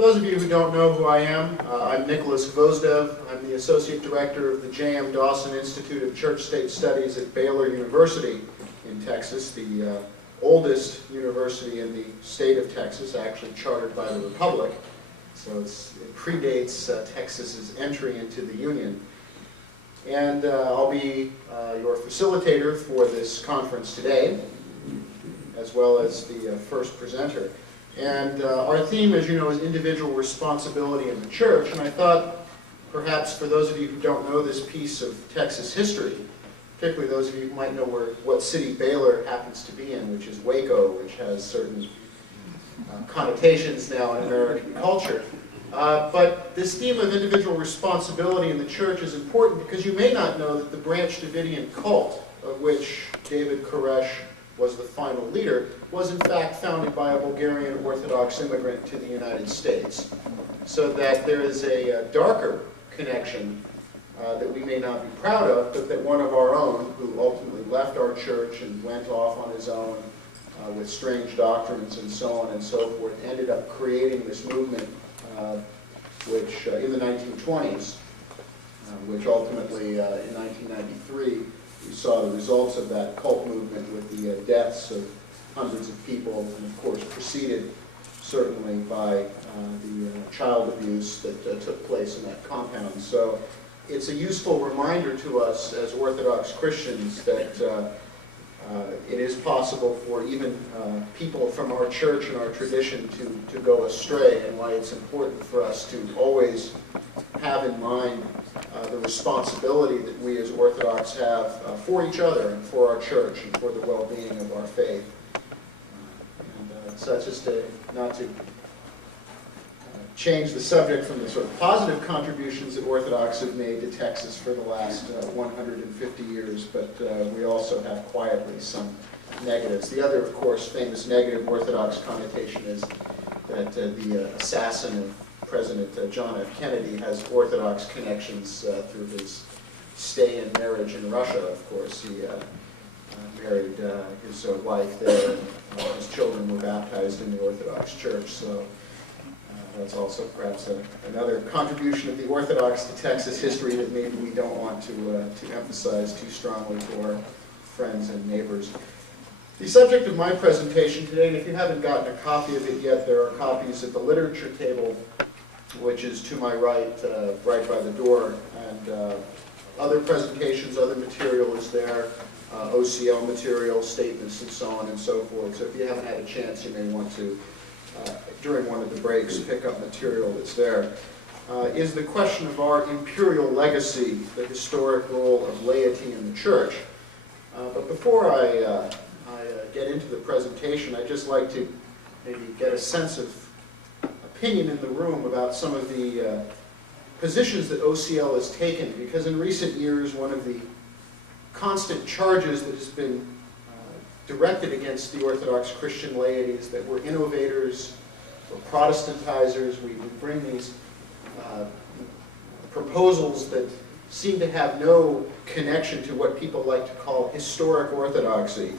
those of you who don't know who I am, I'm Nicholas Gvosdev. I'm the Associate Director of the J.M. Dawson Institute of Church-State Studies at Baylor University in Texas, the oldest university in the state of Texas, actually chartered by the Republic. So it predates Texas's entry into the Union. And I'll be your facilitator for this conference today, as well as the first presenter. And our theme, as you know, is individual responsibility in the church. And I thought, perhaps for those of you who don't know this piece of Texas history, particularly those of you who might know what city Baylor happens to be in, which is Waco, which has certain connotations now in American culture. But this theme of individual responsibility in the church is important because you may not know that the Branch Davidian cult, of which David Koresh was the final leader, was in fact founded by a Bulgarian Orthodox immigrant to the United States. So that there is a darker connection that we may not be proud of, but that one of our own, who ultimately left our church and went off on his own with strange doctrines and so on and so forth, ended up creating this movement which in the 1920s, which ultimately in 1993, we saw the results of that cult movement with the deaths of hundreds of people, and of course preceded certainly by the child abuse that took place in that compound. So it's a useful reminder to us as Orthodox Christians that it is possible for even people from our church and our tradition to go astray, and why it's important for us to always have in mind the responsibility that we as Orthodox have for each other and for our church and for the well-being of our faith. So that's just not to change the subject from the sort of positive contributions that Orthodox have made to Texas for the last 150 years, but we also have quietly some negatives. The other, of course, famous negative Orthodox connotation is that the assassin of President John F. Kennedy has Orthodox connections through his stay in marriage in Russia, of course. He married his wife there, and his children were baptized in the Orthodox Church, so that's also perhaps another contribution of the Orthodox to Texas history that maybe we don't want to emphasize too strongly to our friends and neighbors. The subject of my presentation today, and if you haven't gotten a copy of it yet, there are copies at the literature table, which is to my right, right by the door, and other presentations, other material is there, OCL material, statements, and so on and so forth. So if you haven't had a chance, you may want to, during one of the breaks, pick up material that's there. Is the question of our imperial legacy, the historic role of laity in the church. But before I get into the presentation, I'd just like to maybe get a sense of opinion in the room about some of the positions that OCL has taken, because in recent years one of the constant charges that has been directed against the Orthodox Christian laity is that we're innovators, we're Protestantizers, we bring these proposals that seem to have no connection to what people like to call historic orthodoxy.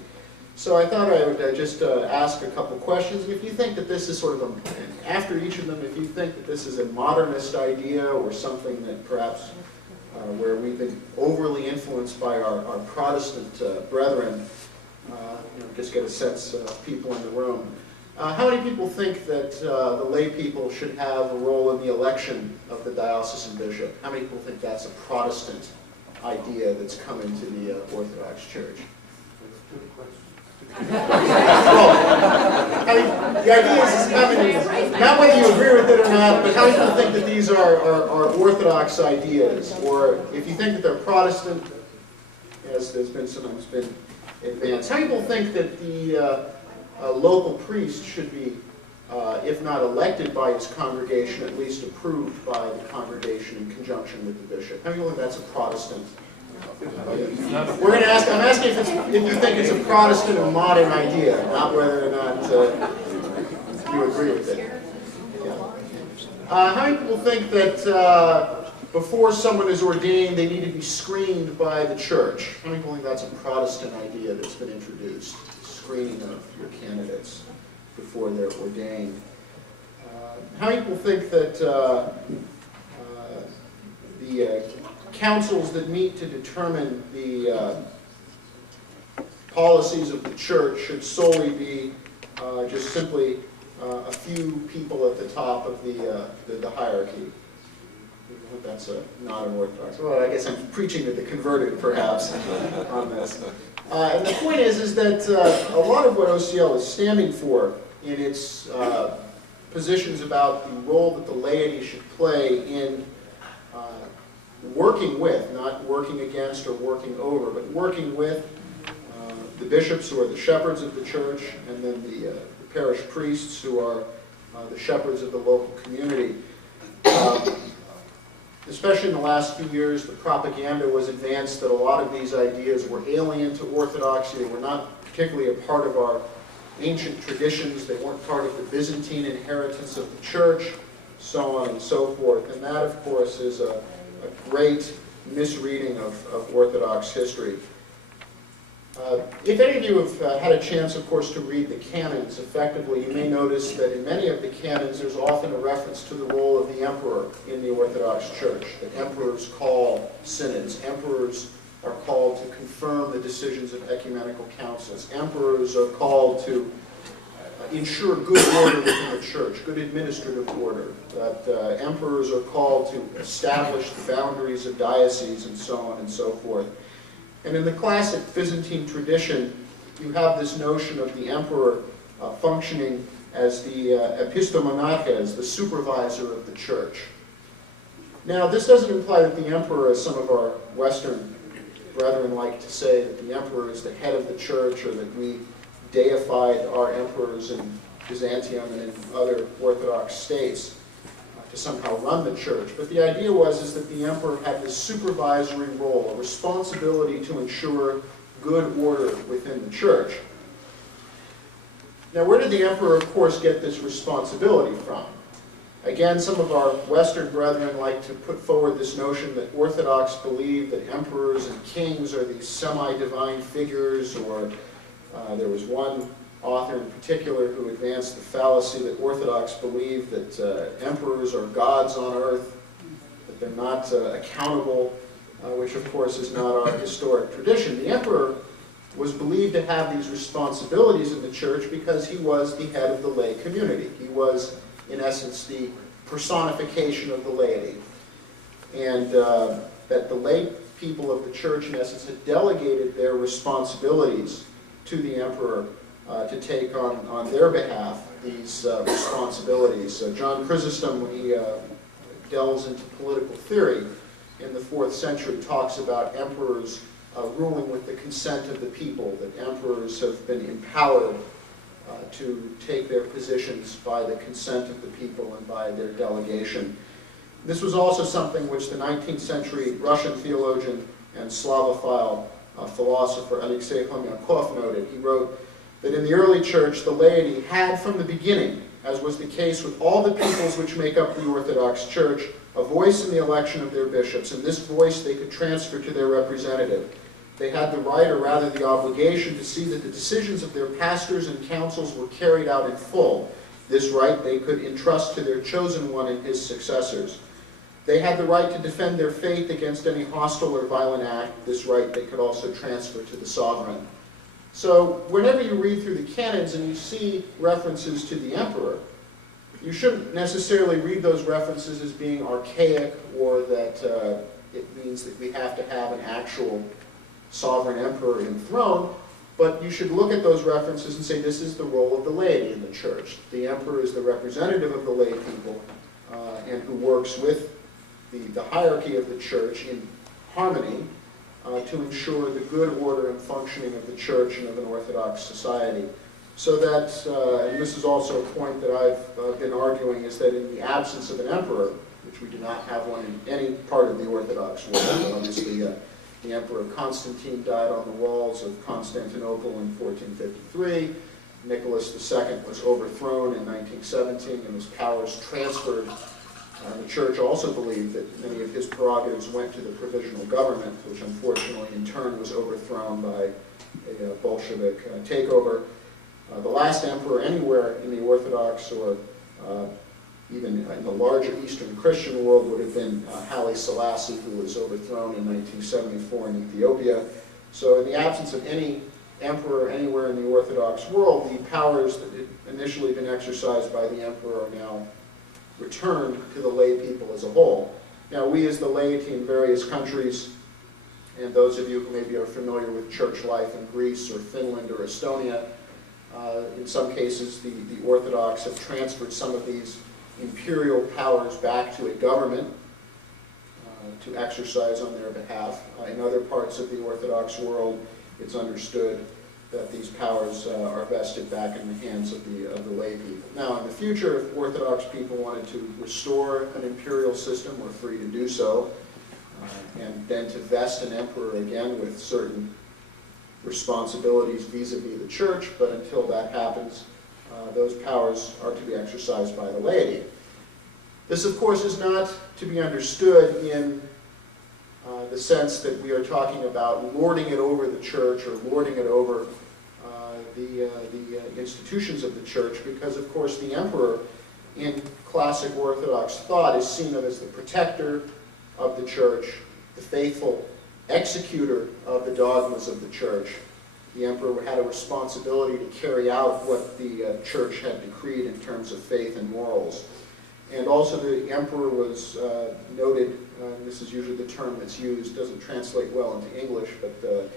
So I thought I would just ask a couple questions. If you think that this is sort of after each of them, if you think that this is a modernist idea or something that perhaps where we've been overly influenced by our Protestant brethren, just get a sense of people in the room. How many people think that the lay people should have a role in the election of the diocesan bishop? How many people think that's a Protestant idea that's come into the Orthodox Church? Well, I mean, the idea is not whether you agree with it or not, but how many people think that these are Orthodox ideas? Or if you think that they're Protestant, as there's been sometimes been advanced. How many people think that the local priest should be, if not elected by his congregation, at least approved by the congregation in conjunction with the bishop? How many people think that's a Protestant? We're going to ask, I'm asking if you think it's a Protestant or modern idea, not whether or not you agree with it. Yeah. How many people think that before someone is ordained, they need to be screened by the church? How many people think that's a Protestant idea that's been introduced? Screening of your candidates before they're ordained. How many people think that the councils that meet to determine the policies of the church should solely be just simply a few people at the top of the hierarchy? That's not an orthodox. Well, I guess I'm preaching to the converted, perhaps, on this. And the point is that a lot of what OCL is standing for in its positions about the role that the laity should play in working with, not working against or working over, but working with the bishops who are the shepherds of the church, and then the parish priests who are the shepherds of the local community. Especially in the last few years, the propaganda was advanced that a lot of these ideas were alien to orthodoxy. They were not particularly a part of our ancient traditions. They weren't part of the Byzantine inheritance of the church, so on and so forth. And that, of course, is a great misreading of Orthodox history. If any of you have had a chance, of course, to read the canons effectively, you may notice that in many of the canons there's often a reference to the role of the emperor in the Orthodox Church. That emperors call synods. Emperors are called to confirm the decisions of ecumenical councils. Emperors are called to ensure good order within the church, good administrative order. That emperors are called to establish the boundaries of dioceses and so on and so forth. And in the classic Byzantine tradition, you have this notion of the emperor functioning as the epistomonarches, the supervisor of the church. Now, this doesn't imply that the emperor, as some of our Western brethren like to say, that the emperor is the head of the church, or that we deified our emperors in Byzantium and in other Orthodox states to somehow run the church. But the idea is that the emperor had this supervisory role, a responsibility to ensure good order within the church. Now, where did the emperor, of course, get this responsibility from? Again, some of our Western brethren like to put forward this notion that Orthodox believe that emperors and kings are these semi-divine figures, or there was one author in particular who advanced the fallacy that Orthodox believe that emperors are gods on earth, that they're not accountable, which of course is not our historic tradition. The emperor was believed to have these responsibilities in the church because he was the head of the lay community. He was, in essence, the personification of the laity. And that the lay people of the church, in essence, had delegated their responsibilities to the emperor to take on their behalf these responsibilities. John Chrysostom, when he delves into political theory in the 4th century, talks about emperors ruling with the consent of the people, that emperors have been empowered to take their positions by the consent of the people and by their delegation. This was also something which the 19th century Russian theologian and Slavophile philosopher Alexei Khomyakov noted. He wrote that in the early church, the laity had from the beginning, as was the case with all the peoples which make up the Orthodox Church, a voice in the election of their bishops, and this voice they could transfer to their representative. They had the right, or rather the obligation, to see that the decisions of their pastors and councils were carried out in full. This right they could entrust to their chosen one and his successors. They had the right to defend their faith against any hostile or violent act. This right they could also transfer to the sovereign. So whenever you read through the canons and you see references to the emperor, you shouldn't necessarily read those references as being archaic, or that it means that we have to have an actual sovereign emperor enthroned, but you should look at those references and say this is the role of the laity in the church. The emperor is the representative of the lay people and who works with the hierarchy of the church in harmony to ensure the good order and functioning of the church and of an Orthodox society. So that, and this is also a point that I've been arguing, is that in the absence of an emperor, which we do not have one in any part of the Orthodox world, but obviously the Emperor Constantine died on the walls of Constantinople in 1453. Nicholas II was overthrown in 1917 and his powers transferred. The church also believed that many of his prerogatives went to the provisional government, which unfortunately in turn was overthrown by a Bolshevik takeover. The last emperor anywhere in the Orthodox or even in the larger Eastern Christian world, would have been Haile Selassie, who was overthrown in 1974 in Ethiopia. So in the absence of any emperor anywhere in the Orthodox world, the powers that had initially been exercised by the emperor are now returned to the lay people as a whole. Now, we as the laity in various countries, and those of you who maybe are familiar with church life in Greece or Finland or Estonia, in some cases the Orthodox have transferred some of these imperial powers back to a government to exercise on their behalf. In other parts of the Orthodox world, it's understood that these powers are vested back in the hands of the lay people. Now, in the future, if Orthodox people wanted to restore an imperial system, we're free to do so, and then to vest an emperor again with certain responsibilities vis-a-vis the church, but until that happens, those powers are to be exercised by the laity. This, of course, is not to be understood in the sense that we are talking about lording it over the church or lording it over the institutions of the church, because, of course, the emperor in classic Orthodox thought is seen as the protector of the church, the faithful executor of the dogmas of the church. The emperor had a responsibility to carry out what the church had decreed in terms of faith and morals. And also the emperor was noted, this is usually the term that's used, doesn't translate well into English, but the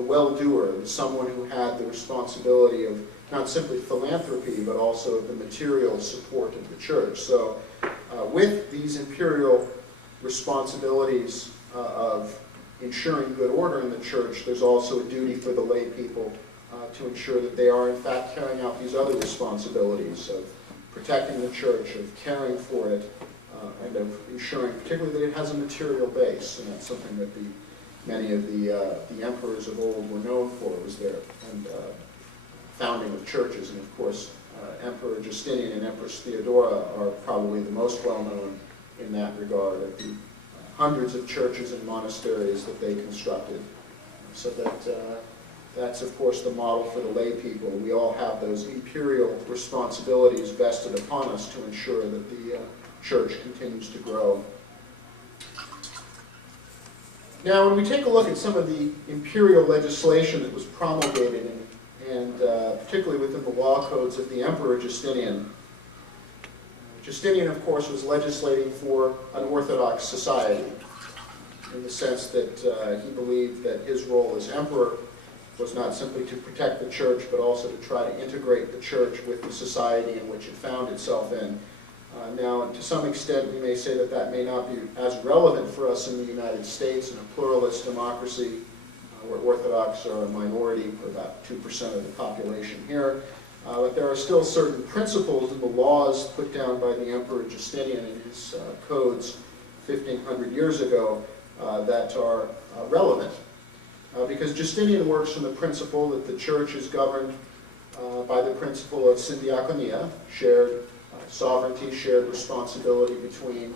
well-doer, someone who had the responsibility of not simply philanthropy, but also the material support of the church. So with these imperial responsibilities of ensuring good order in the church, there's also a duty for the lay people to ensure that they are in fact carrying out these other responsibilities of protecting the church, of caring for it, and of ensuring particularly that it has a material base. And that's something that many of the emperors of old were known for, was their founding of churches. And of course, Emperor Justinian and Empress Theodora are probably the most well-known in that regard, of the hundreds of churches and monasteries that they constructed. So that's, of course, the model for the lay people. We all have those imperial responsibilities vested upon us to ensure that the church continues to grow. Now, when we take a look at some of the imperial legislation that was promulgated, and particularly within the law codes of the Emperor Justinian, Justinian, of course, was legislating for an Orthodox society, in the sense that he believed that his role as emperor was not simply to protect the church, but also to try to integrate the church with the society in which it found itself in. Now, to some extent, we may say that that may not be as relevant for us in the United States, in a pluralist democracy, where Orthodox are a minority, or about 2% of the population here. But there are still certain principles in the laws put down by the Emperor Justinian in his codes 1,500 years ago that are relevant. Because Justinian works from the principle that the church is governed by the principle of syndiaconia, shared sovereignty, shared responsibility between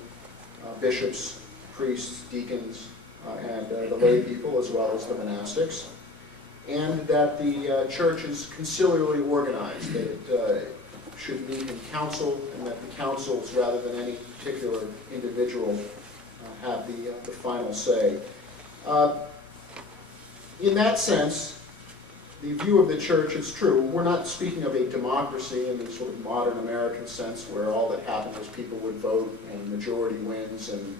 bishops, priests, deacons, and the lay people, as well as the monastics. And that the church is conciliarly organized, that it should meet in council, and that the councils, rather than any particular individual, have the final say. In that sense, the view of the church is true. We're not speaking of a democracy in the sort of modern American sense, where all that happened was people would vote and majority wins, and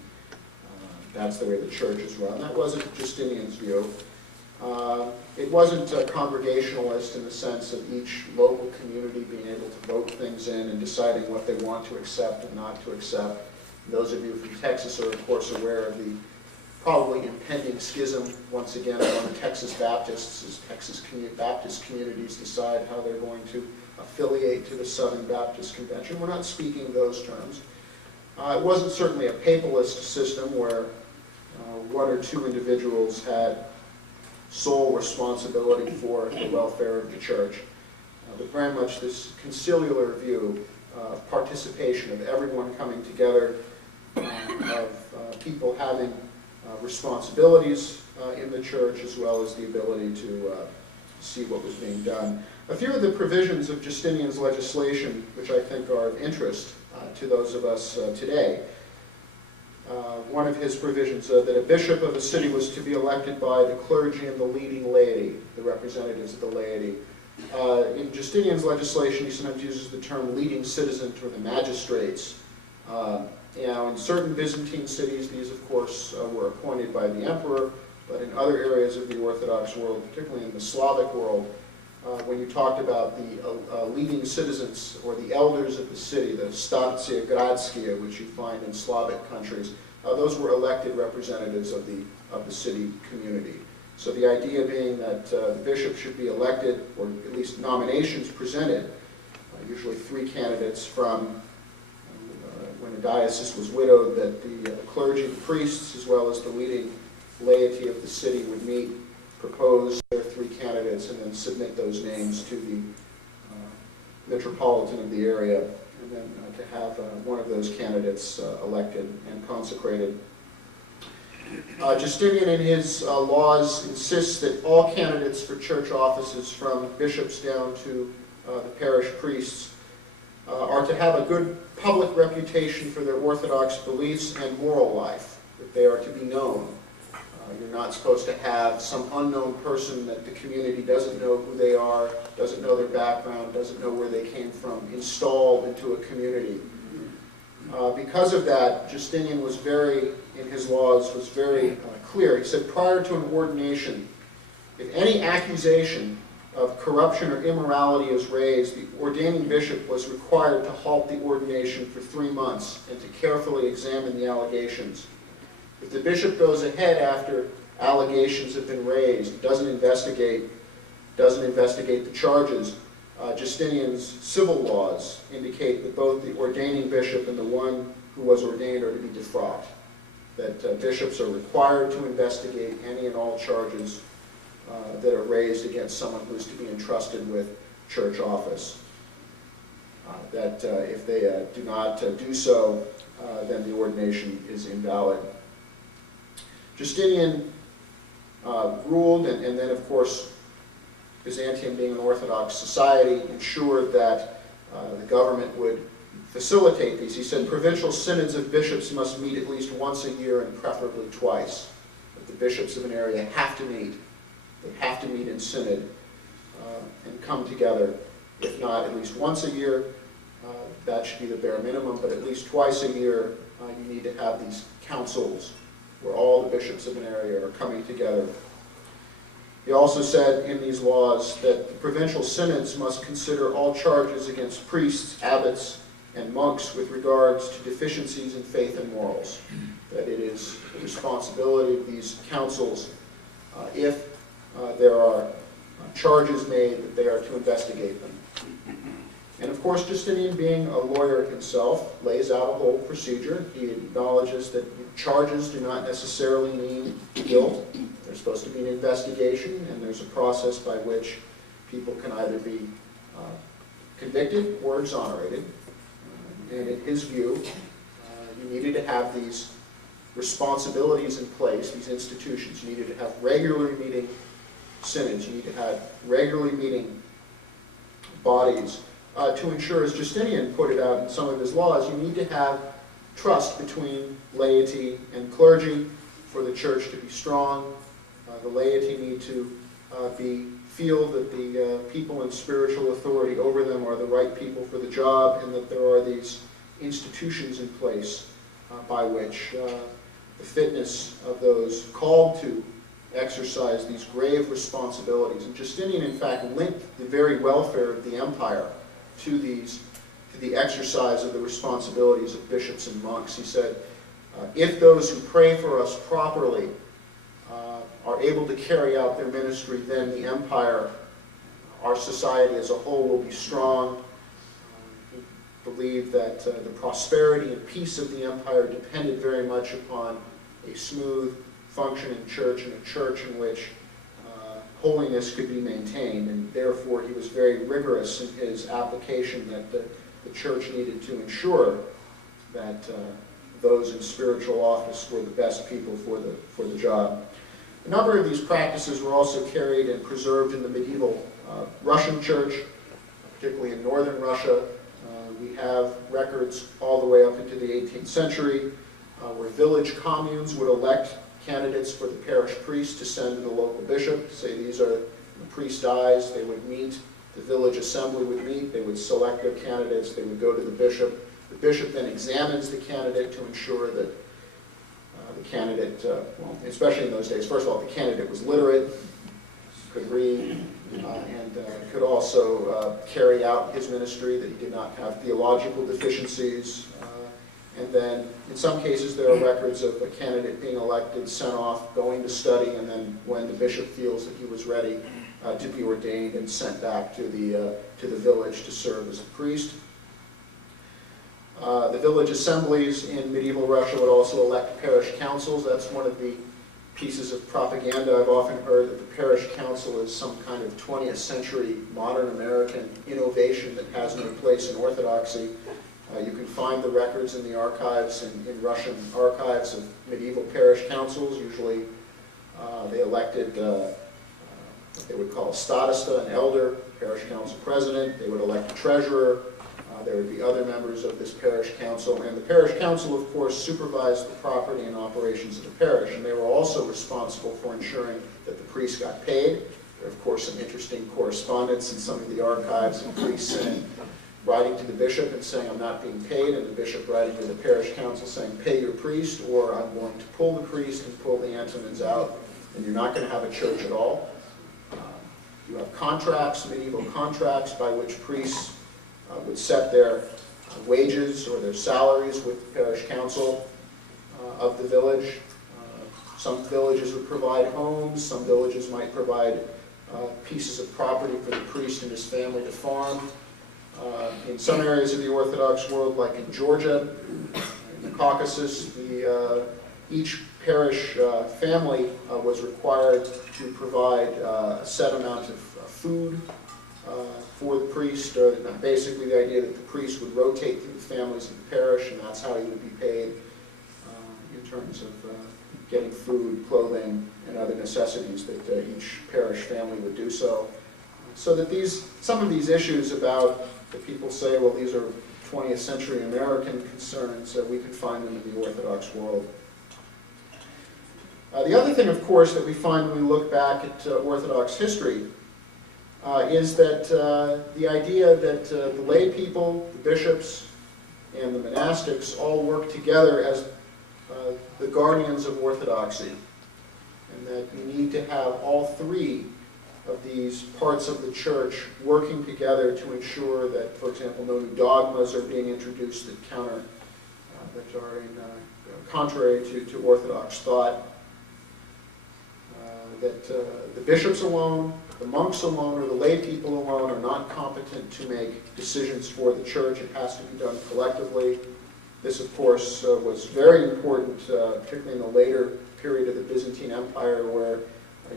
that's the way the church is run. That wasn't Justinian's view. It wasn't congregationalist in the sense of each local community being able to vote things in and deciding what they want to accept and not to accept. And those of you from Texas are, of course, aware of the probably impending schism, once again, among Texas Baptists, as Texas Baptist communities decide how they're going to affiliate to the Southern Baptist Convention. We're not speaking those terms. It wasn't certainly a papalist system where one or two individuals had sole responsibility for the welfare of the church, but very much this conciliar view of participation, of everyone coming together, of people having responsibilities in the church, as well as the ability to see what was being done. A few of the provisions of Justinian's legislation, which I think are of interest, to those of us today. One of his provisions, that a bishop of a city was to be elected by the clergy and the leading laity, the representatives of the laity. In Justinian's legislation, he sometimes uses the term leading citizens or the magistrates. In certain Byzantine cities, these of course were appointed by the emperor, but in other areas of the Orthodox world, particularly in the Slavic world, when you talked about the leading citizens or the elders of the city, the statia gradskia, which you find in Slavic countries, those were elected representatives of the city community. So the idea being that the bishop should be elected, or at least nominations presented, usually 3 candidates from when a diocese was widowed, that the clergy, the priests, as well as the leading laity of the city would meet, propose their 3 candidates, and then submit those names to the metropolitan of the area, and then to have one of those candidates elected and consecrated. Justinian in his laws insists that all candidates for church offices, from bishops down to the parish priests, are to have a good public reputation for their orthodox beliefs and moral life, that they are to be known. You're not supposed to have some unknown person that the community doesn't know who they are, doesn't know their background, doesn't know where they came from, installed into a community. Because of that, Justinian was in his laws, was very clear. He said, prior to an ordination, if any accusation of corruption or immorality is raised, the ordaining bishop was required to halt the ordination for 3 months and to carefully examine the allegations. If the bishop goes ahead after allegations have been raised, doesn't investigate the charges, Justinian's civil laws indicate that both the ordaining bishop and the one who was ordained are to be defrocked. That bishops are required to investigate any and all charges that are raised against someone who is to be entrusted with church office. That if they do not do so, then the ordination is invalid. Justinian ruled, and then of course Byzantium, being an Orthodox society, ensured that the government would facilitate these. He said provincial synods of bishops must meet at least once a year and preferably twice. That the bishops of an area have to meet. They have to meet in synod and come together. If not at least once a year, that should be the bare minimum, but at least twice a year you need to have these councils where all the bishops of an area are coming together. He also said in these laws that the provincial synods must consider all charges against priests, abbots, and monks with regards to deficiencies in faith and morals. That it is the responsibility of these councils, if there are charges made, that they are to investigate them. And of course, Justinian, being a lawyer himself, lays out a whole procedure. He acknowledges that charges do not necessarily mean guilt. There's supposed to be an investigation, and there's a process by which people can either be convicted or exonerated. And in his view, you needed to have these responsibilities in place, these institutions. You needed to have regularly meeting synods. You need to have regularly meeting bodies to ensure, as Justinian put it out in some of his laws, you need to have trust between laity and clergy for the church to be strong. The laity need to feel that the people in spiritual authority over them are the right people for the job, and that there are these institutions in place by which the fitness of those called to exercise these grave responsibilities. And Justinian, in fact, linked the very welfare of the empire to the exercise of the responsibilities of bishops and monks. He said, if those who pray for us properly are able to carry out their ministry, then the empire, our society as a whole, will be strong. He believed that the prosperity and peace of the empire depended very much upon a smooth functioning church, and a church in which holiness could be maintained. And therefore he was very rigorous in his application that the church needed to ensure that those in spiritual office were the best people for the job. A number of these practices were also carried and preserved in the medieval Russian church, particularly in northern Russia. We have records all the way up into the 18th century where village communes would elect candidates for the parish priest to send to the local bishop. Say these are, the priest dies, they would meet, the village assembly would meet, they would select their candidates, they would go to the bishop. The bishop then examines the candidate to ensure that the candidate, well, especially in those days, first of all, the candidate was literate, could read, and could also carry out his ministry, that he did not have theological deficiencies. And then, in some cases, there are records of a candidate being elected, sent off, going to study, and then when the bishop feels that he was ready to be ordained, and sent back to the village to serve as a priest. The village assemblies in medieval Russia would also elect parish councils. That's one of the pieces of propaganda I've often heard, that the parish council is some kind of 20th century modern American innovation that has no place in Orthodoxy. You can find the records in the archives, in Russian archives, of medieval parish councils. Usually they elected what they would call a starosta, an elder, parish council president. They would elect a treasurer. There would be other members of this parish council. And the parish council, of course, supervised the property and operations of the parish. And they were also responsible for ensuring that the priests got paid. There are, of course, some interesting correspondence in some of the archives of priests saying, writing to the bishop and saying, I'm not being paid, and the bishop writing to the parish council saying, pay your priest, or I'm going to pull the priest and pull the Antonins out, and you're not going to have a church at all. You have contracts, medieval contracts, by which priests would set their wages or their salaries with the parish council of the village. Some villages would provide homes, some villages might provide pieces of property for the priest and his family to farm. In some areas of the Orthodox world, like in Georgia, in the Caucasus, each parish family was required to provide a set amount of food for the priest. Basically the idea that the priest would rotate through the families of the parish, and that's how he would be paid in terms of getting food, clothing, and other necessities, that each parish family would do so. So that some of these issues about, that people say, well, these are 20th century American concerns, we can find them in the Orthodox world. The other thing, of course, that we find when we look back at Orthodox history is that the idea that the lay people, the bishops, and the monastics all work together as the guardians of Orthodoxy, and that you need to have all three of these parts of the church working together to ensure that, for example, no new dogmas are being introduced that that are contrary to Orthodox thought. That the bishops alone, the monks alone, or the lay people alone are not competent to make decisions for the church. It has to be done collectively. This, of course, was very important, particularly in the later period of the Byzantine Empire, where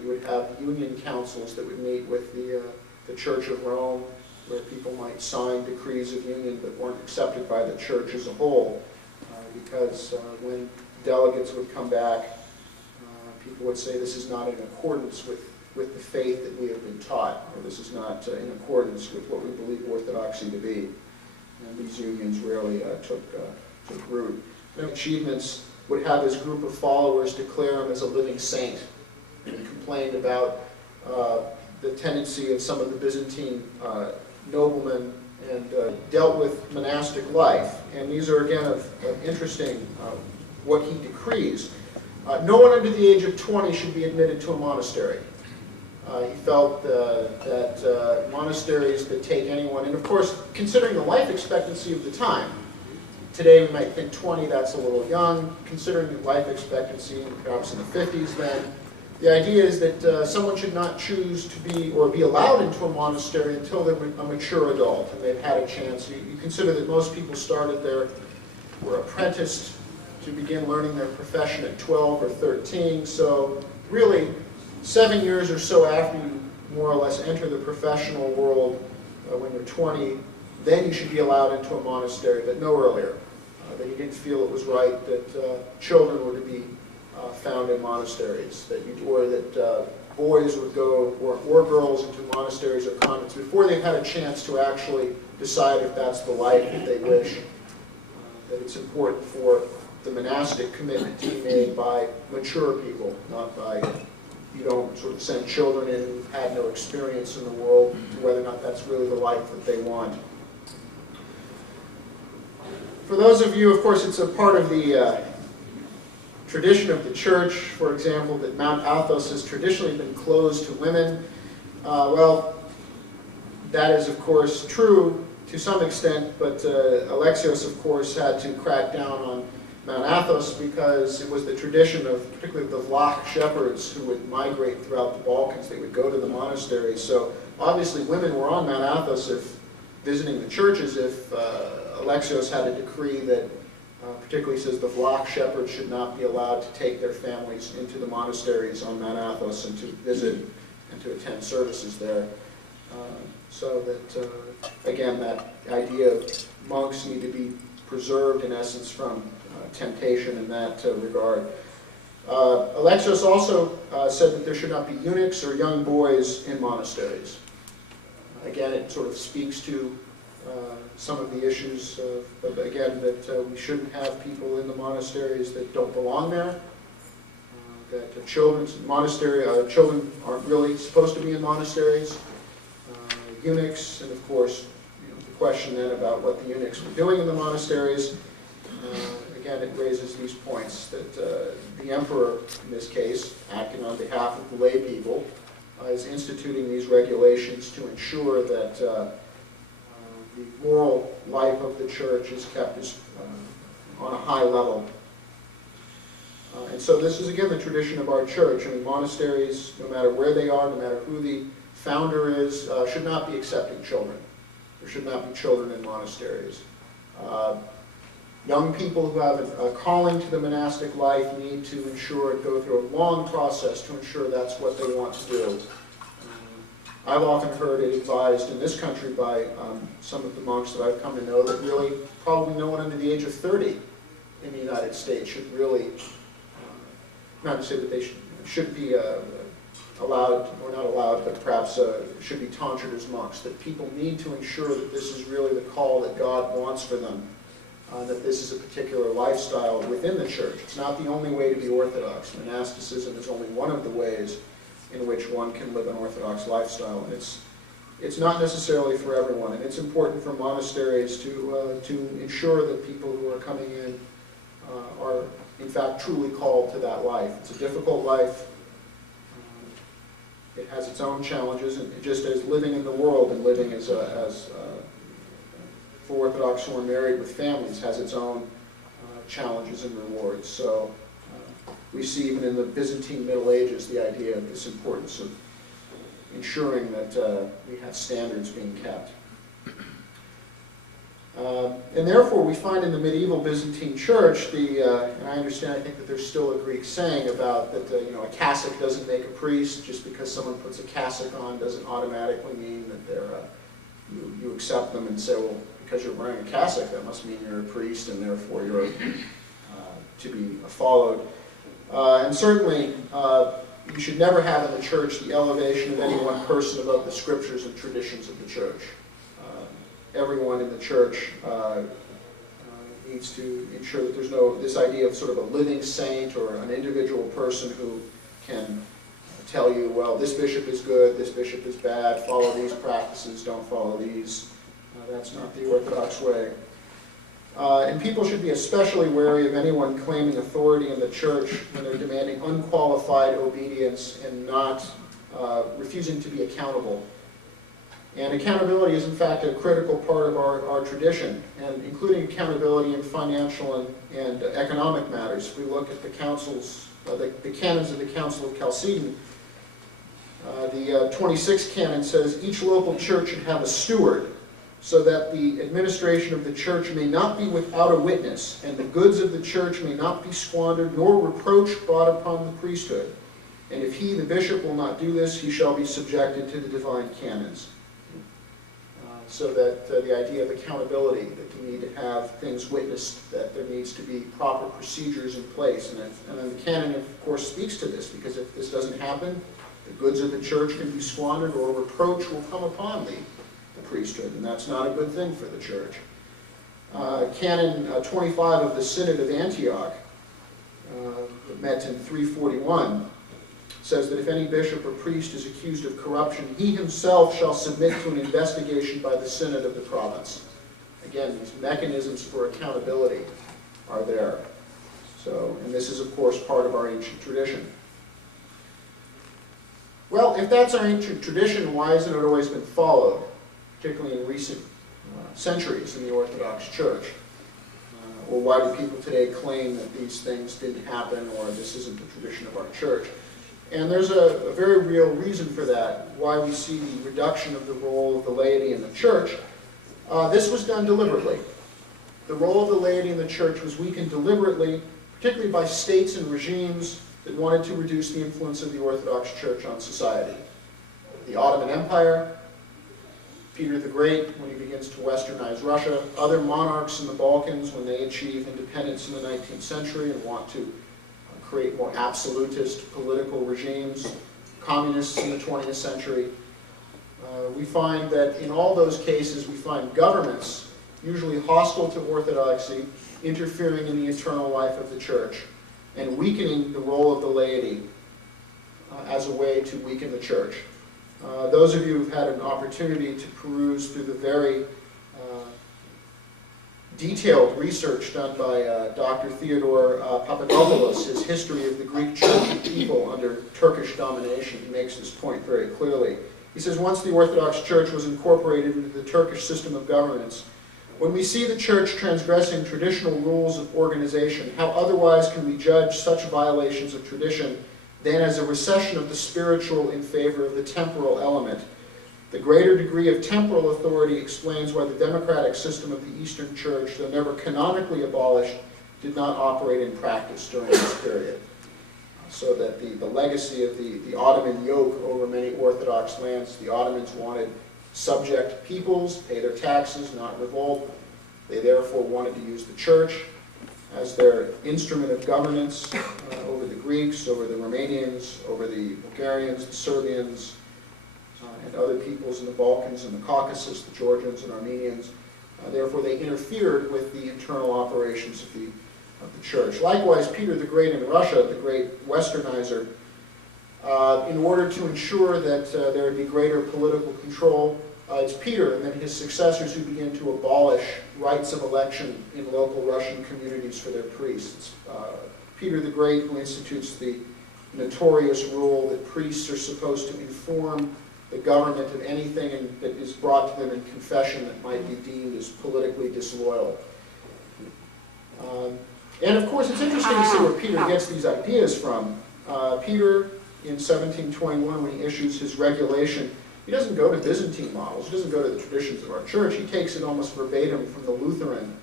you would have union councils that would meet with the Church of Rome, where people might sign decrees of union that weren't accepted by the church as a whole, because when delegates would come back, people would say this is not in accordance with the faith that we have been taught, or this is not in accordance with what we believe Orthodoxy to be. And these unions rarely took root. Achievements would have his group of followers declare him as a living saint, and complained about the tendency of some of the Byzantine noblemen, and dealt with monastic life. And these are, again, of interesting what he decrees. No one under the age of 20 should be admitted to a monastery. He felt that monasteries that take anyone, and of course, considering the life expectancy of the time, today we might think 20, that's a little young. Considering the life expectancy, perhaps in the 50s then, the idea is that someone should not choose to be, or be allowed into a monastery until they're a mature adult and they've had a chance. You consider that most people started there, were apprenticed to begin learning their profession at 12 or 13. So really, 7 years or so after you more or less enter the professional world, when you're 20, then you should be allowed into a monastery, but no earlier. That he didn't feel it was right that children were to be found in monasteries, or that boys would go, or girls, into monasteries or convents before they've had a chance to actually decide if that's the life that they wish. That it's important for the monastic commitment to be made by mature people, not by, you don't sort of send children in who've had no experience in the world to whether or not that's really the life that they want. For those of you, of course, it's a part of the tradition of the church, for example, that Mount Athos has traditionally been closed to women. Well, that is, of course, true to some extent, but Alexios, of course, had to crack down on Mount Athos because it was the tradition of particularly the Vlach shepherds who would migrate throughout the Balkans. They would go to the monasteries. So obviously women were on Mount Athos if visiting the churches if Alexios had a decree that particularly says the Vlach shepherds should not be allowed to take their families into the monasteries on Mount Athos and to visit and to attend services there. So that, again, that idea of monks need to be preserved, in essence, from temptation in that regard. Alexios also said that there should not be eunuchs or young boys in monasteries. Again, it sort of speaks to some of the issues of again, that we shouldn't have people in the monasteries that don't belong there. That the children's monastery, children aren't really supposed to be in monasteries. Eunuchs, and of course, the question then about what the eunuchs were doing in the monasteries. Again, it raises these points that the emperor, in this case, acting on behalf of the lay people, is instituting these regulations to ensure that the moral life of the church is kept on a high level. And so this is, again, the tradition of our church. I mean, monasteries, no matter where they are, no matter who the founder is, should not be accepting children. There should not be children in monasteries. Young people who have a calling to the monastic life need to go through a long process to ensure that's what they want to do. I've often heard it advised in this country by some of the monks that I've come to know that really probably no one under the age of 30 in the United States should really, not to say that they should be allowed, or not allowed, but perhaps should be tonsured as monks, that people need to ensure that this is really the call that God wants for them, that this is a particular lifestyle within the church. It's not the only way to be Orthodox. Monasticism is only one of the ways in which one can live an Orthodox lifestyle. And it's not necessarily for everyone, and it's important for monasteries to ensure that people who are coming in are in fact truly called to that life. It's a difficult life. It has its own challenges, and just as living in the world and living as for Orthodox who are married with families has its own challenges and rewards. So we see even in the Byzantine Middle Ages the idea of this importance of ensuring that we have standards being kept. And therefore we find in the medieval Byzantine church, and I understand, I think that there's still a Greek saying about that a cassock doesn't make a priest. Just because someone puts a cassock on doesn't automatically mean that you accept them and say, well, because you're wearing a cassock, that must mean you're a priest, and therefore you're to be followed. And certainly, you should never have in the church the elevation of any one person above the scriptures and traditions of the church. Everyone in the church needs to ensure that there's this idea of sort of a living saint or an individual person who can tell you, well, this bishop is good, this bishop is bad, follow these practices, don't follow these. That's not the Orthodox way. And people should be especially wary of anyone claiming authority in the church when they're demanding unqualified obedience and not refusing to be accountable. And accountability is in fact a critical part of our tradition, and including accountability in financial and economic matters. If we look at the councils, the canons of the Council of Chalcedon, the 26th canon says each local church should have a steward, so that the administration of the church may not be without a witness, and the goods of the church may not be squandered, nor reproach brought upon the priesthood. And if he, the bishop, will not do this, he shall be subjected to the divine canons. So that the idea of accountability, that you need to have things witnessed, that there needs to be proper procedures in place. And then the canon, of course, speaks to this, because if this doesn't happen, The goods of the church can be squandered, or reproach will come upon the priesthood, and that's not a good thing for the church. Canon 25 of the Synod of Antioch, met in 341, says that if any bishop or priest is accused of corruption, he himself shall submit to an investigation by the synod of the province. Again, these mechanisms for accountability are there. So, and this is, of course, part of our ancient tradition. Well, if that's our ancient tradition, why hasn't it always been followed, particularly in recent centuries in the Orthodox Church? Or why do people today claim that these things didn't happen, or this isn't the tradition of our church? And there's a very real reason for that, why we see the reduction of the role of the laity in the church. This was done deliberately. The role of the laity in the church was weakened deliberately, particularly by states and regimes that wanted to reduce the influence of the Orthodox Church on society. The Ottoman Empire, Peter the Great when he begins to westernize Russia, other monarchs in the Balkans when they achieve independence in the 19th century and want to create more absolutist political regimes, communists in the 20th century. We find that in all those cases we find governments, usually hostile to orthodoxy, interfering in the internal life of the church and weakening the role of the laity as a way to weaken the church. Those of you who've had an opportunity to peruse through the very detailed research done by Dr. Theodore Papadopoulos, his history of the Greek church and people under Turkish domination, he makes this point very clearly. He says, once the Orthodox Church was incorporated into the Turkish system of governance, when we see the church transgressing traditional rules of organization, how otherwise can we judge such violations of tradition than as a recession of the spiritual in favor of the temporal element? The greater degree of temporal authority explains why the democratic system of the Eastern Church, though never canonically abolished, did not operate in practice during this period. So that the legacy of the Ottoman yoke over many Orthodox lands, the Ottomans wanted subject peoples, pay their taxes, not revolt. They therefore wanted to use the church as their instrument of governance over the Greeks, over the Romanians, over the Bulgarians, the Serbians, and other peoples in the Balkans and the Caucasus, the Georgians and Armenians. Therefore, they interfered with the internal operations of the church. Likewise, Peter the Great in Russia, the great westernizer, in order to ensure that there would be greater political control, it's Peter and then his successors who begin to abolish rights of election in local Russian communities for their priests. Peter the Great who institutes the notorious rule that priests are supposed to inform the government of anything that is brought to them in confession that might be deemed as politically disloyal. And of course, it's interesting to see where Peter gets these ideas from. Peter, in 1721, when he issues his regulation, he doesn't go to Byzantine models, he doesn't go to the traditions of our church, he takes it almost verbatim from the Lutheran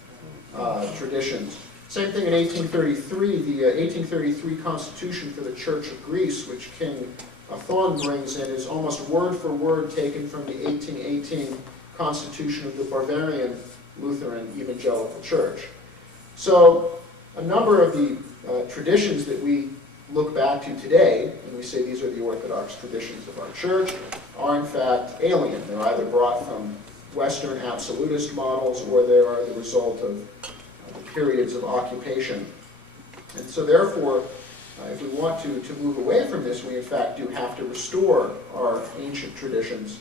traditions. Same thing in 1833, the 1833 Constitution for the Church of Greece, which King Athon brings in, is almost word for word taken from the 1818 Constitution of the Bavarian Lutheran Evangelical Church. So a number of the traditions that we look back to today, and we say these are the Orthodox traditions of our church, are in fact alien. They're either brought from Western absolutist models or they are the result of the periods of occupation. And so therefore, if we want to move away from this, we in fact do have to restore our ancient traditions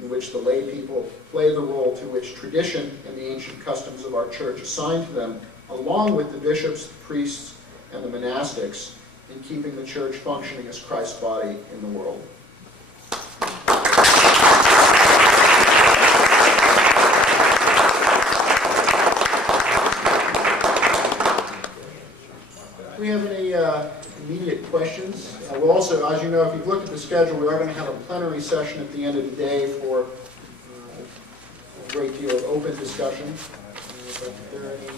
in which the lay people play the role to which tradition and the ancient customs of our church assign to them, along with the bishops, the priests, and the monastics, in keeping the church functioning as Christ's body in the world. Do we have any immediate questions? We'll also, as you know, if you've looked at the schedule, we are going to have a plenary session at the end of the day for a great deal of open discussion. But are there any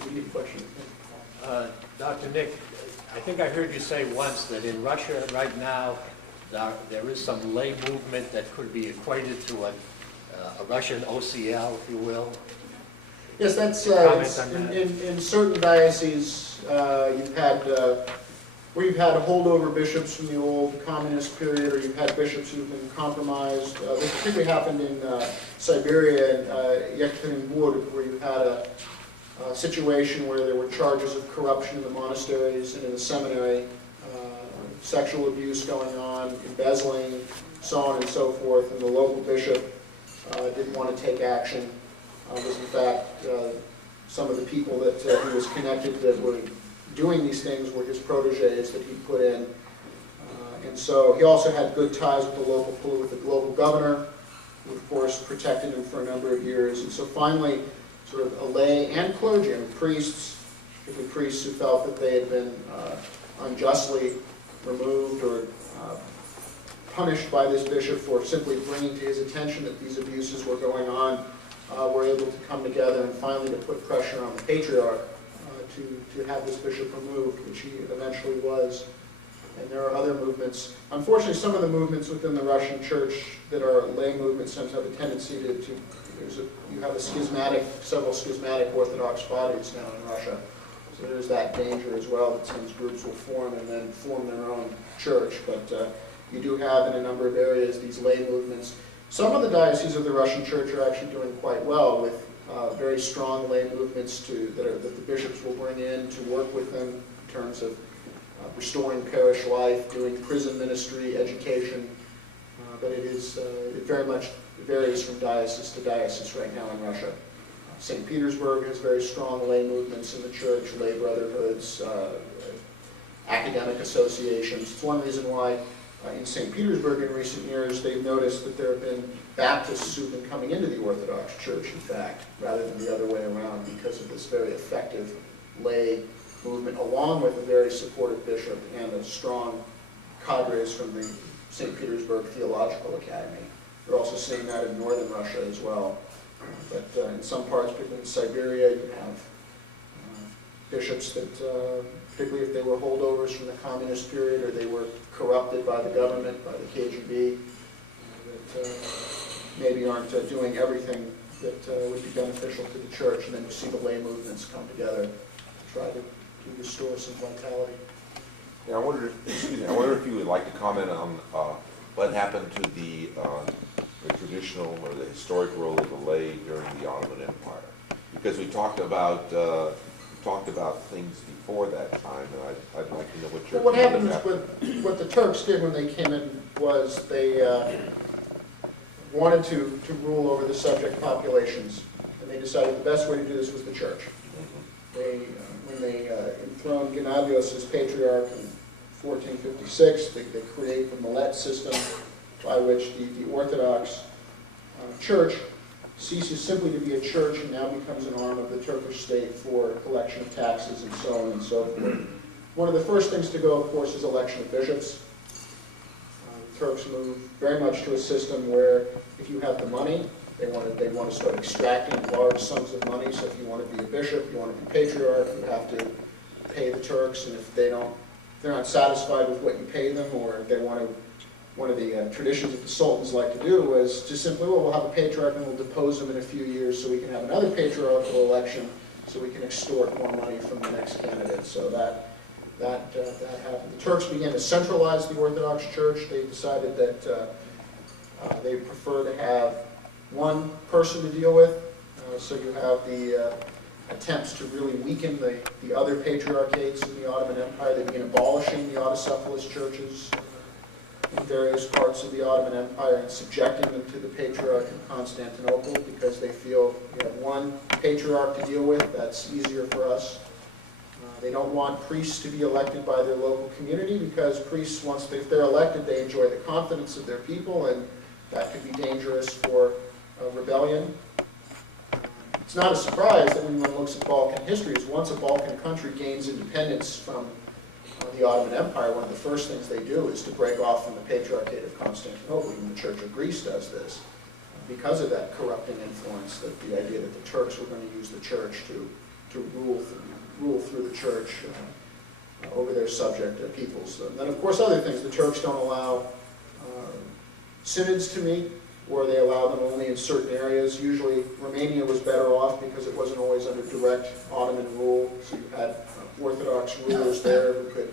immediate questions? Dr. Nick, I think I heard you say once that in Russia right now there is some lay movement that could be equated to a Russian OCL, if you will. Yes, that's Comment on that? in certain dioceses you've had where you've had holdover bishops from the old communist period, or you've had bishops who've been compromised. This particularly happened in Siberia and Yekaterinburg, where you had a situation where there were charges of corruption in the monasteries and in the seminary, sexual abuse going on, embezzling, so on and so forth, and the local bishop didn't want to take action. Was in fact some of the people that he was connected that were doing these things were his proteges that he put in. And so he also had good ties with the global governor, who of course protected him for a number of years. And so finally, sort of a lay and clergy, and priests, particularly priests who felt that they had been unjustly removed or punished by this bishop for simply bringing to his attention that these abuses were going on, were able to come together and finally to put pressure on the patriarch to have this bishop removed, which he eventually was. And there are other movements. Unfortunately, some of the movements within the Russian church that are lay movements sometimes have a tendency you have several schismatic Orthodox bodies now in Russia. So there's that danger as well that some groups will form and then form their own church. But you do have in a number of areas these lay movements. Some of the dioceses of the Russian church are actually doing quite well with very strong lay movements that the bishops will bring in to work with them in terms of restoring parish life, doing prison ministry, education. But it very much varies from diocese to diocese right now in Russia. St. Petersburg has very strong lay movements in the church, lay brotherhoods, academic associations. It's one reason why in St. Petersburg in recent years they've noticed that there have been Baptists who've been coming into the Orthodox Church, in fact, rather than the other way around, because of this very effective lay movement, along with a very supportive bishop and a strong cadres from the St. Petersburg Theological Academy. You're also seeing that in northern Russia as well. But in some parts, particularly in Siberia, you have bishops that, particularly if they were holdovers from the communist period or they were corrupted by the government, by the KGB, that maybe aren't doing everything that would be beneficial to the church. And then you see the lay movements come together to try to restore some vitality. Yeah, I wonder if you would like to comment on what happened to the traditional or the historic role of the lay during the Ottoman Empire, because we talked about things before that time, and I'd like to know what your what happened is what the Turks did when they came in was they wanted to rule over the subject populations, and they decided the best way to do this was the church. When they enthroned Gvosdev as patriarch in 1456, they create the Millet system, by which the Orthodox Church ceases simply to be a church and now becomes an arm of the Turkish state for collection of taxes and so on and so forth. One of the first things to go, of course, is election of bishops. Turks move very much to a system where if you have the money, they want to start extracting large sums of money. So if you want to be a bishop, you want to be patriarch, you have to pay the Turks, and if they're not satisfied with what you pay them, or they want to, one of the traditions that the sultans like to do was just simply, well, we'll have a patriarch and we'll depose him in a few years so we can have another patriarchal election so we can extort more money from the next candidate. So that happened. The Turks began to centralize the Orthodox Church. They decided that they prefer to have one person to deal with. So you have the attempts to really weaken the other patriarchates in the Ottoman Empire. They begin abolishing the autocephalous churches in various parts of the Ottoman Empire and subjecting them to the Patriarch of Constantinople because they feel we have one patriarch to deal with, that's easier for us. They don't want priests to be elected by their local community because priests, if they're elected, they enjoy the confidence of their people, and that could be dangerous for rebellion. It's not a surprise that when one looks at Balkan history, is once a Balkan country gains independence from the Ottoman Empire, one of the first things they do is to break off from the Patriarchate of Constantinople. Even the Church of Greece does this because of that corrupting influence, that the idea that the Turks were going to use the church to rule through the church over their subject peoples. And then, of course, other things. The Turks don't allow synods to meet, or they allow them only in certain areas. Usually, Romania was better off because it wasn't always under direct Ottoman rule, so you had Orthodox rulers there who could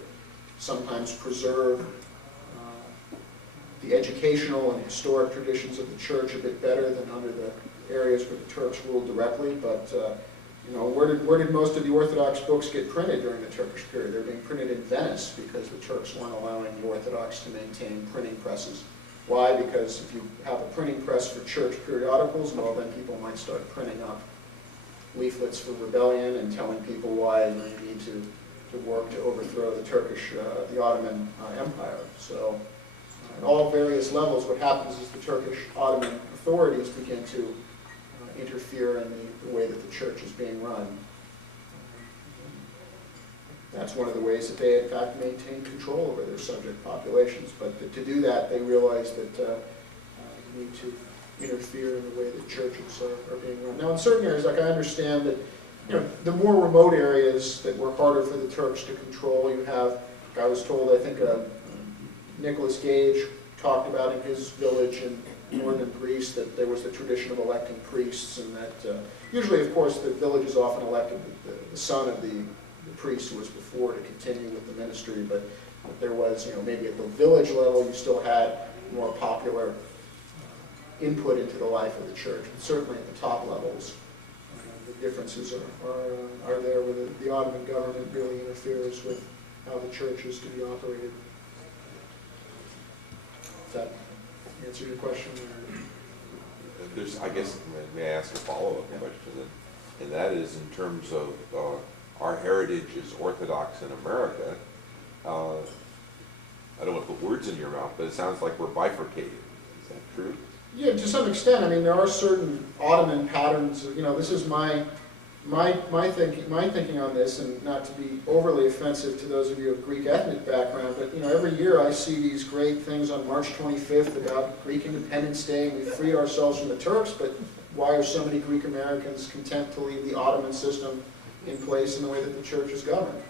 sometimes preserve the educational and historic traditions of the church a bit better than under the areas where the Turks ruled directly. But you know, where did most of the Orthodox books get printed during the Turkish period? They're being printed in Venice because the Turks weren't allowing the Orthodox to maintain printing presses. Why? Because if you have a printing press for church periodicals, well, then people might start printing up leaflets for rebellion and telling people why they need to work to overthrow the Turkish, the Ottoman Empire. So at all various levels, what happens is the Turkish Ottoman authorities begin to interfere in the way that the church is being run. That's one of the ways that they, in fact, maintain control over their subject populations. But to do that, they realize that you need to interfere in the way that churches are being run. Now, in certain areas, like I understand that, you know, the more remote areas that were harder for the Turks to control, you have, I was told, I think Nicholas Gage talked about in his village in northern Greece that there was the tradition of electing priests, and that usually, of course, the village is often elected the son of the priest who was before to continue with the ministry, but there was, you know, maybe at the village level you still had more popular input into the life of the church. And certainly at the top levels, the differences are there where the Ottoman government really interferes with how the church is to be operated. Does that answer your question? There's, I guess, may I ask a follow-up question? And that is in terms of our heritage as Orthodox in America. I don't want to put words in your mouth, but it sounds like we're bifurcated. Is that true? Yeah, to some extent. I mean, there are certain Ottoman patterns. You know, this is my thinking on this, and not to be overly offensive to those of you of Greek ethnic background, but you know, every year I see these great things on March 25th about Greek Independence Day, and we free ourselves from the Turks. But why are so many Greek Americans content to leave the Ottoman system in place in the way that the church is governed?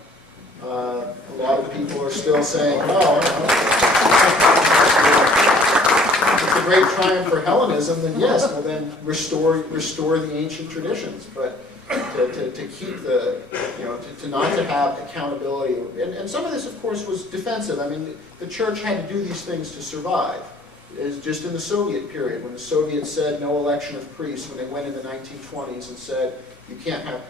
A lot of people are still saying, "Oh, it's a great triumph for Hellenism." Then yes, well then restore the ancient traditions, but to keep the, you know, to not to have accountability, and some of this, of course, was defensive. I mean, the church had to do these things to survive. Is just in the Soviet period, when the Soviets said no election of priests, when they went in the 1920s and said you can't have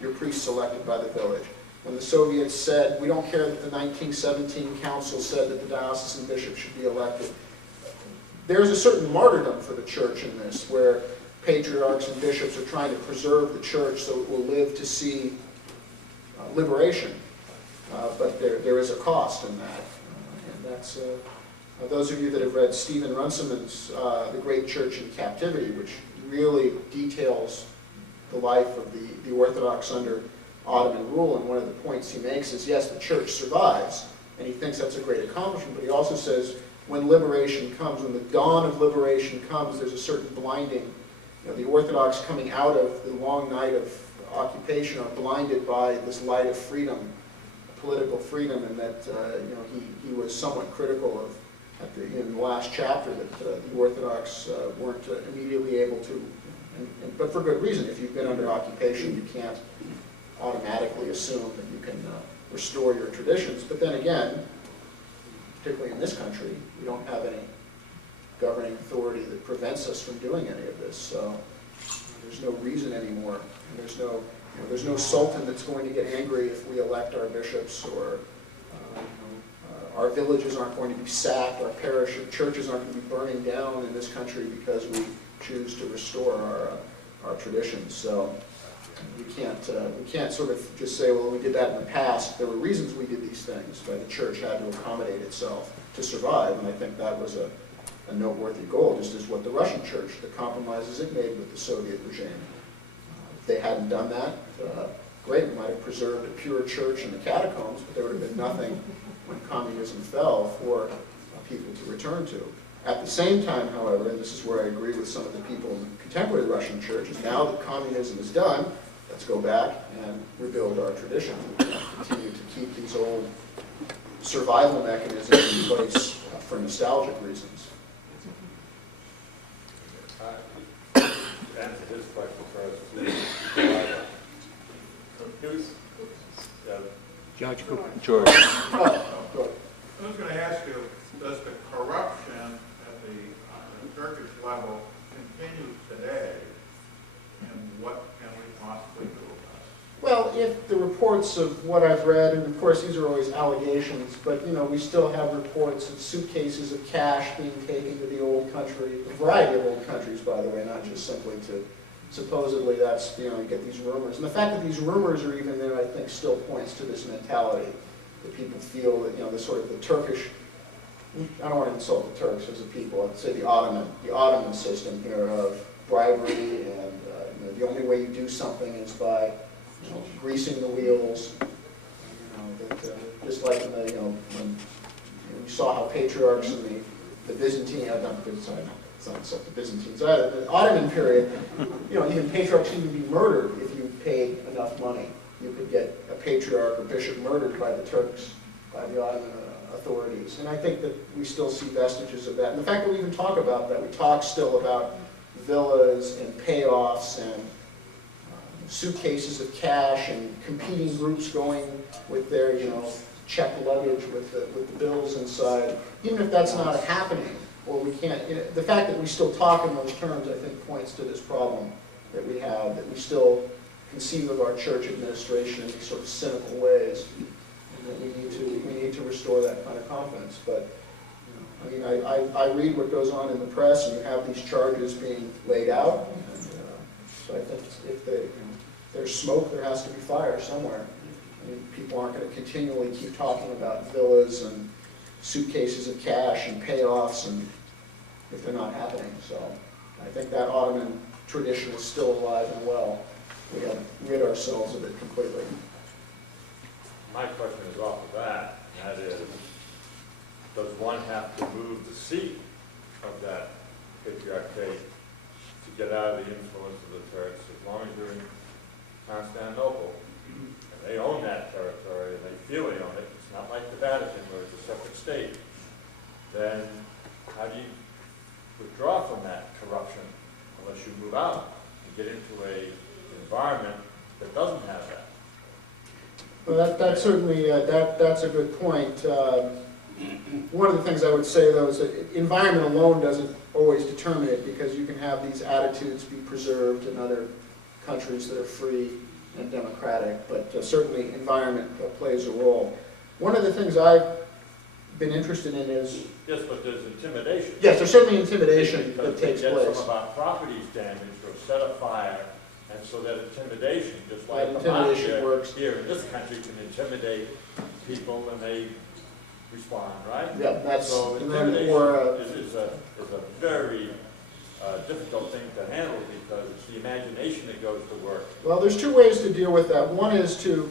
your priests elected by the village. When the Soviets said, we don't care that the 1917 council said that the diocesan bishop should be elected. There's a certain martyrdom for the church in this, where patriarchs and bishops are trying to preserve the church so it will live to see liberation. But there is a cost in that. And that's, those of you that have read Stephen Runciman's The Great Church in Captivity, which really details the life of the Orthodox under Ottoman rule, and one of the points he makes is, yes, the church survives, and he thinks that's a great accomplishment, but he also says when liberation comes, when the dawn of liberation comes, there's a certain blinding. You know, the Orthodox coming out of the long night of occupation are blinded by this light of freedom, political freedom, and that you know, he was somewhat critical of, in the last chapter, that the Orthodox weren't immediately able to, but for good reason. If you've been under occupation, you can't automatically assume that you can restore your traditions. But then again, particularly in this country, we don't have any governing authority that prevents us from doing any of this. So there's no reason anymore. And there's no, you know, there's no sultan that's going to get angry if we elect our bishops, or our villages aren't going to be sacked, our parish or churches aren't going to be burning down in this country because we choose to restore our traditions. So we can't sort of just say, well, we did that in the past. There were reasons we did these things, but the church had to accommodate itself to survive, and I think that was a noteworthy goal, just as what the Russian church, the compromises it made with the Soviet regime. If they hadn't done that, great, we might have preserved a pure church in the catacombs, but there would have been nothing when communism fell for people to return to. At the same time, however, and this is where I agree with some of the people in the contemporary Russian church, is now that communism is done, let's go back and rebuild our traditions. We can't continue to keep these old survival mechanisms in place for nostalgic reasons. Answer his question first, please. Judge Cooper. George. Oh, good. I was going to ask you, does the corruption at the Turkish level continue today, and what can we possibly do about it? Well, if the reports of what I've read, and of course these are always allegations, but we still have reports of suitcases of cash being taken to the old country, a variety of old countries, by the way, not just simply to, supposedly that's, you get these rumors. And the fact that these rumors are even there, I think, still points to this mentality that people feel that, the sort of the Turkish, I don't want to insult the Turks as a people, I'd say the Ottoman system here of bribery and the only way you do something is by greasing the wheels, just like in the, when you saw how patriarchs in the Byzantine, it's not the Byzantines either, the Ottoman period, even patriarchs seemed to be murdered if you paid enough money. You could get a patriarch or bishop murdered by the Turks, by the Ottoman authorities. And I think that we still see vestiges of that. And the fact that we even talk about that, we talk still about villas and payoffs and suitcases of cash and competing groups going with their, checked luggage with the bills inside. Even if that's not happening, or we can't, the fact that we still talk in those terms, I think, points to this problem that we have, that we still conceive of our church administration in these sort of cynical ways, and that we need to restore that kind of confidence. But I read what goes on in the press, and you have these charges being laid out. And, so I think if there's smoke, there has to be fire somewhere. People aren't going to continually keep talking about villas and suitcases of cash and payoffs, and if they're not happening. So I think that Ottoman tradition is still alive and well. We have rid ourselves of it completely. My question is off of that, and that is, does one have to move the seat of that patriarchate to get out of the influence of the Turks, as long as you're in Constantinople, and they own that territory, and they feel they own it, it's not like the Vatican where it's a separate state, then how do you withdraw from that corruption unless you move out and get into an environment that doesn't have that? Well, that's certainly, that's a good point. One of the things I would say, though, is that environment alone doesn't always determine it, because you can have these attitudes be preserved in other countries that are free and democratic, but certainly environment plays a role. One of the things I've been interested in is... Yes, but there's intimidation. Yes, there's certainly intimidation because that takes get place. some of our properties damaged or set afire, and so that intimidation, just like the intimidation mafia works. here in this country, can intimidate people and they respond, right? Yeah, that's... So and then, intimidation is a very difficult thing to handle, because it's the imagination that goes to work. well, there's two ways to deal with that. One is to...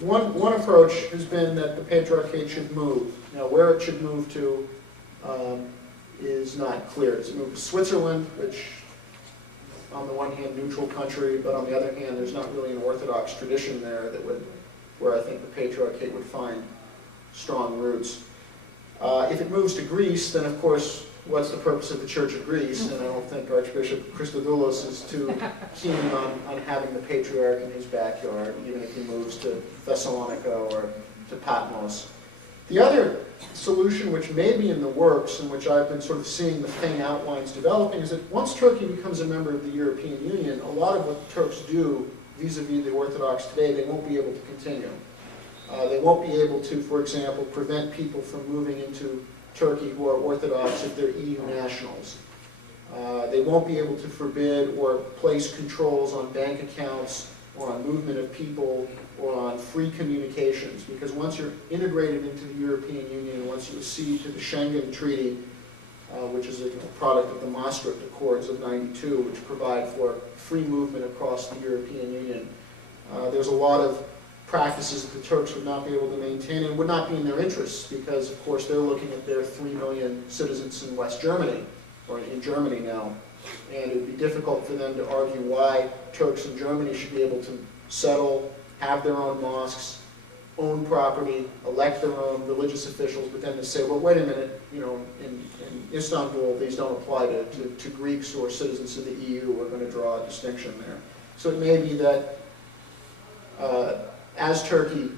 One approach has been that the patriarchate should move. Now, where it should move to is not clear. Does it move to Switzerland, which, on the one hand, neutral country, but on the other hand, there's not really an Orthodox tradition there that would, where I think the patriarchate would find strong roots. If it moves to Greece, then of course, what's the purpose of the Church of Greece? And I don't think Archbishop Christodoulos is too keen on having the patriarch in his backyard, even if he moves to Thessalonica or to Patmos. The other solution, which may be in the works, and which I've been sort of seeing the faint outlines developing, is that once Turkey becomes a member of the European Union, a lot of what the Turks do vis-a-vis the Orthodox today, they won't be able to continue. They won't be able to, for example, prevent people from moving into Turkey who are Orthodox if they're EU nationals. They won't be able to forbid or place controls on bank accounts or on movement of people or on free communications, because once you're integrated into the European Union, once you accede to the Schengen Treaty, which is a product of the Maastricht Accords of '92, which provide for free movement across the European Union, there's a lot of practices that the Turks would not be able to maintain and would not be in their interests, because of course they're looking at their 3 million citizens in West Germany, or in Germany now, and it would be difficult for them to argue why Turks in Germany should be able to settle, have their own mosques, own property, elect their own religious officials, but then to say, well, wait a minute, in Istanbul these don't apply to Greeks or citizens of the EU, we're going to draw a distinction there. So it may be that as Turkey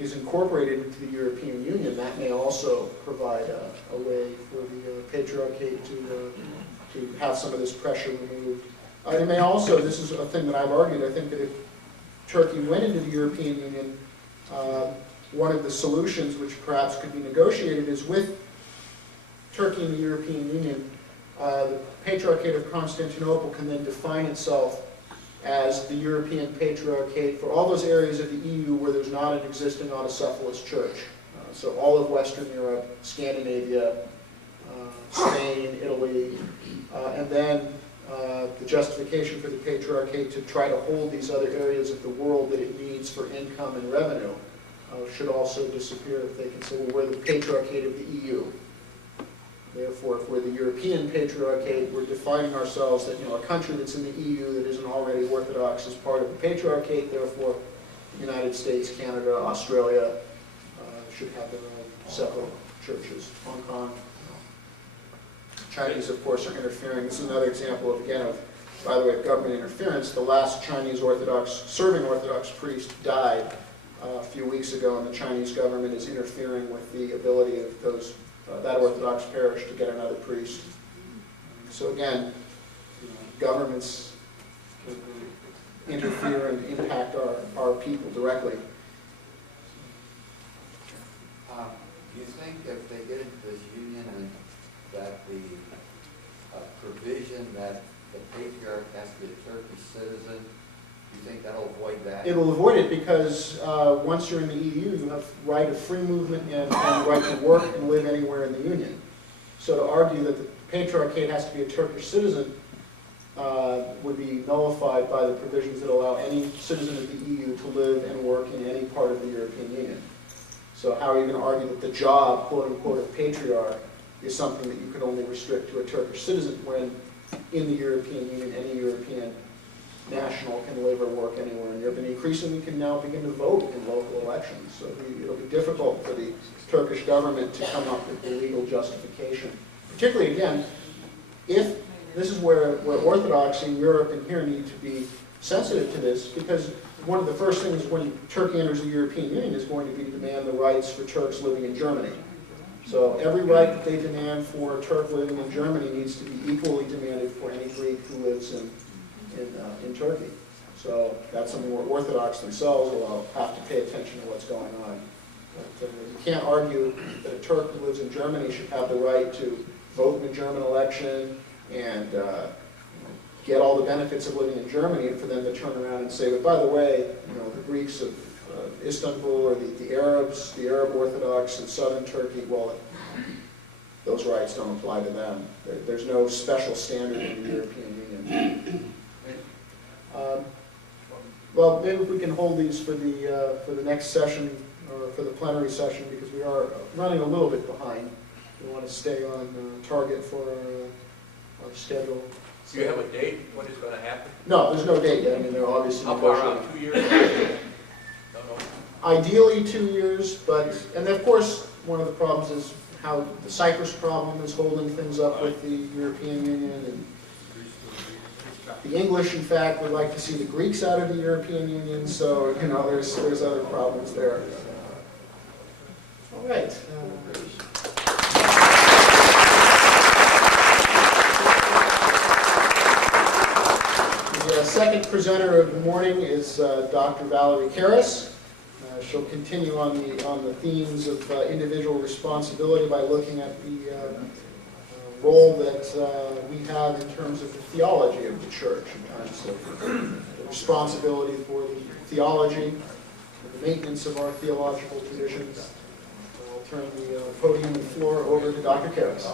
is incorporated into the European Union, that may also provide a way for the Patriarchate to have some of this pressure removed. It may also, this is a thing that I've argued, I think that if Turkey went into the European Union, one of the solutions which perhaps could be negotiated is with Turkey and the European Union, the Patriarchate of Constantinople can then define itself as the European Patriarchate for all those areas of the EU where there's not an existing autocephalous church. So all of Western Europe, Scandinavia, Spain, Italy, and then the justification for the Patriarchate to try to hold these other areas of the world that it needs for income and revenue should also disappear if they can say, well, we're the Patriarchate of the EU. Therefore, if we're the European Patriarchate, we're defining ourselves that, a country that's in the EU that isn't already Orthodox is part of the Patriarchate. Therefore, the United States, Canada, Australia should have their own separate churches. Hong Kong. Chinese, of course, are interfering. This is another example of, again, by the way, of government interference. The last Chinese serving Orthodox priest died a few weeks ago, and the Chinese government is interfering with the ability of that Orthodox parish to get another priest. So again, governments interfere and impact our people directly. Do you think if they get into this union and that the provision that the patriarch has to be a Turkish citizen, do you think that'll avoid that? It will avoid it because once you're in the EU, you have right of free movement and right to work and live anywhere in the Union. So to argue that the Patriarchate has to be a Turkish citizen would be nullified by the provisions that allow any citizen of the EU to live and work in any part of the European Union. So how are you going to argue that the job, quote unquote, of patriarch is something that you can only restrict to a Turkish citizen when in the European Union, any European national can live or work anywhere in Europe, and increasingly can now begin to vote in local elections. So it'll be difficult for the Turkish government to come up with the legal justification. Particularly, again, if this is where Orthodox in Europe and here need to be sensitive to this, because one of the first things when Turkey enters the European Union is going to be to demand the rights for Turks living in Germany. So every right that they demand for a Turk living in Germany needs to be equally demanded for any Greek who lives in Turkey. So that's something where Orthodox themselves will have to pay attention to what's going on. But you can't argue that a Turk who lives in Germany should have the right to vote in a German election and get all the benefits of living in Germany, and for them to turn around and say, but by the way, the Greeks of Istanbul or the Arabs, the Arab Orthodox in southern Turkey, well, those rights don't apply to them. There's no special standard in the European Union. Well, maybe if we can hold these for the next session, or for the plenary session, because we are running a little bit behind. We want to stay on target for our schedule. Do you have a date when it's going to happen? No, there's no date yet. I mean, they're obviously How far out? 2 years? No. Ideally 2 years, and of course, one of the problems is how the Cyprus problem is holding things up with the European Union, and the English, in fact, would like to see the Greeks out of the European Union, so, there's other problems there. All right. The second presenter of the morning is Dr. Valerie Karras. She'll continue on the themes of individual responsibility by looking at the role that we have in terms of the theology of the church, in terms of the responsibility for the theology, the maintenance of our theological traditions. I'll turn the podium and floor over to Dr. Karras.